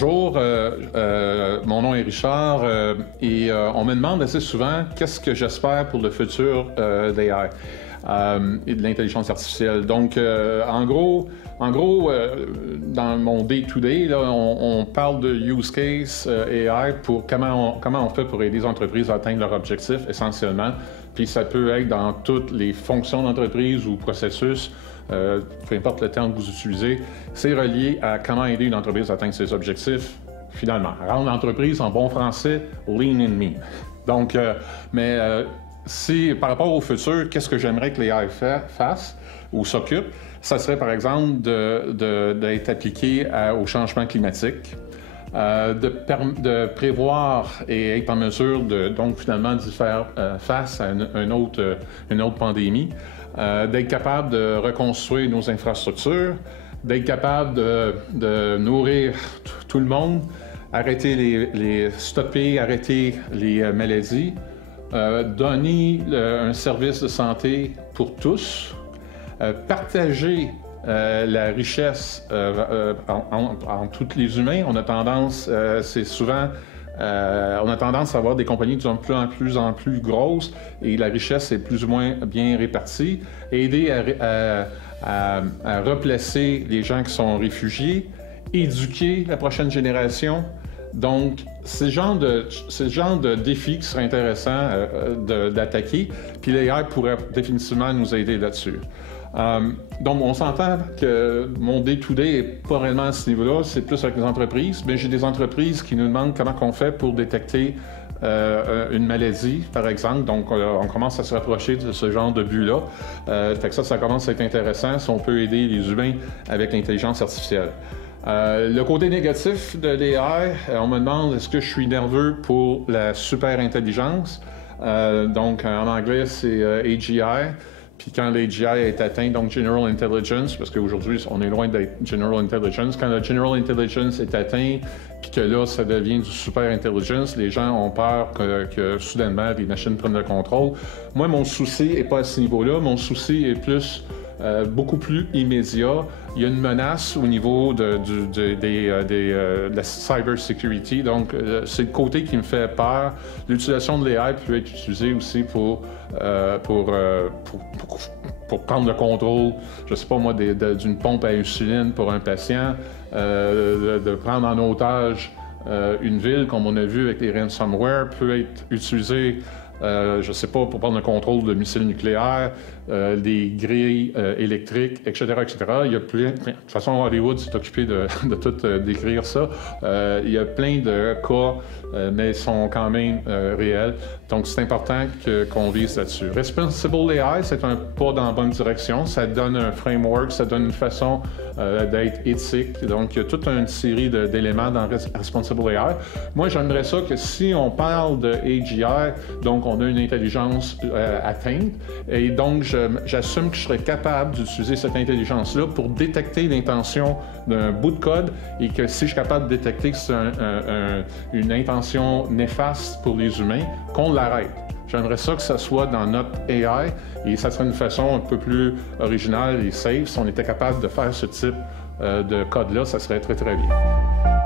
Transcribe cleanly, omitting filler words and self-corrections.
Bonjour, mon nom est Richard et on me demande assez souvent qu'est-ce que j'espère pour le futur d'AI et de l'intelligence artificielle. Donc, en gros, dans mon day-to-day, là, on parle de use case AI pour comment on fait pour aider les entreprises à atteindre leurs objectifs essentiellement. Puis ça peut être dans toutes les fonctions d'entreprise ou processus, peu importe le terme que vous utilisez, c'est relié à comment aider une entreprise à atteindre ses objectifs, finalement. Rendre l'entreprise, en bon français, lean and mean. Donc, si par rapport au futur, qu'est-ce que j'aimerais que l'AI fasse ou s'occupe, ça serait par exemple d'être appliqué au changement climatique. De prévoir et être en mesure donc finalement d'y faire face à une autre pandémie, d'être capable de reconstruire nos infrastructures, d'être capable de nourrir tout le monde, arrêter les maladies, donner un service de santé pour tous, partager la richesse en tous les humains. On a tendance, on a tendance à avoir des compagnies de plus en plus grosses et la richesse est plus ou moins bien répartie. Aider à replacer les gens qui sont réfugiés, éduquer la prochaine génération. Donc, c'est le genre de défi qui serait intéressant d'attaquer, puis l'AI pourrait définitivement nous aider là-dessus. Donc, on s'entend que mon day-to-day n'est pas réellement à ce niveau-là, c'est plus avec les entreprises, mais j'ai des entreprises qui nous demandent comment on fait pour détecter une maladie, par exemple. Donc, on commence à se rapprocher de ce genre de but-là. Fait que ça commence à être intéressant si on peut aider les humains avec l'intelligence artificielle. Le côté négatif de l'AI, on me demande est-ce que je suis nerveux pour la super intelligence. Donc, en anglais, c'est AGI. Puis quand l'AGI est atteint, donc General Intelligence, parce qu'aujourd'hui, on est loin d'être General Intelligence, quand la General Intelligence est atteint, puis que là, ça devient du Super Intelligence, les gens ont peur que soudainement, les machines prennent le contrôle. Moi, mon souci n'est pas à ce niveau-là. Mon souci est plus beaucoup plus immédiat. Il y a une menace au niveau de la cyber security, donc c'est le côté qui me fait peur. L'utilisation de l'AI peut être utilisée aussi pour prendre le contrôle, je ne sais pas moi, d'une pompe à insuline pour un patient, de prendre en otage une ville, comme on a vu avec les ransomware, peut être utilisé je ne sais pas, pour prendre le contrôle de missiles nucléaires, des grilles électriques, etc., etc. Il y a plein, de toute façon, Hollywood s'est occupé de tout décrire ça. Il y a plein de cas, mais ils sont quand même réels. Donc, c'est important qu'on vise là-dessus. Responsible AI, c'est un pas dans la bonne direction. Ça donne un framework, ça donne une façon d'être éthique. Donc, il y a toute une série d'éléments dans Responsible AI. Moi, j'aimerais ça que si on parle de AGI, donc on a une intelligence atteinte, et donc j'assume que je serais capable d'utiliser cette intelligence-là pour détecter l'intention d'un bout de code, et que si je suis capable de détecter que c'est une intention néfaste pour les humains, qu'on l'arrête. J'aimerais ça que ça soit dans notre AI, et ça serait une façon un peu plus originale et safe. Si on était capable de faire ce type de code-là, ça serait très, très bien.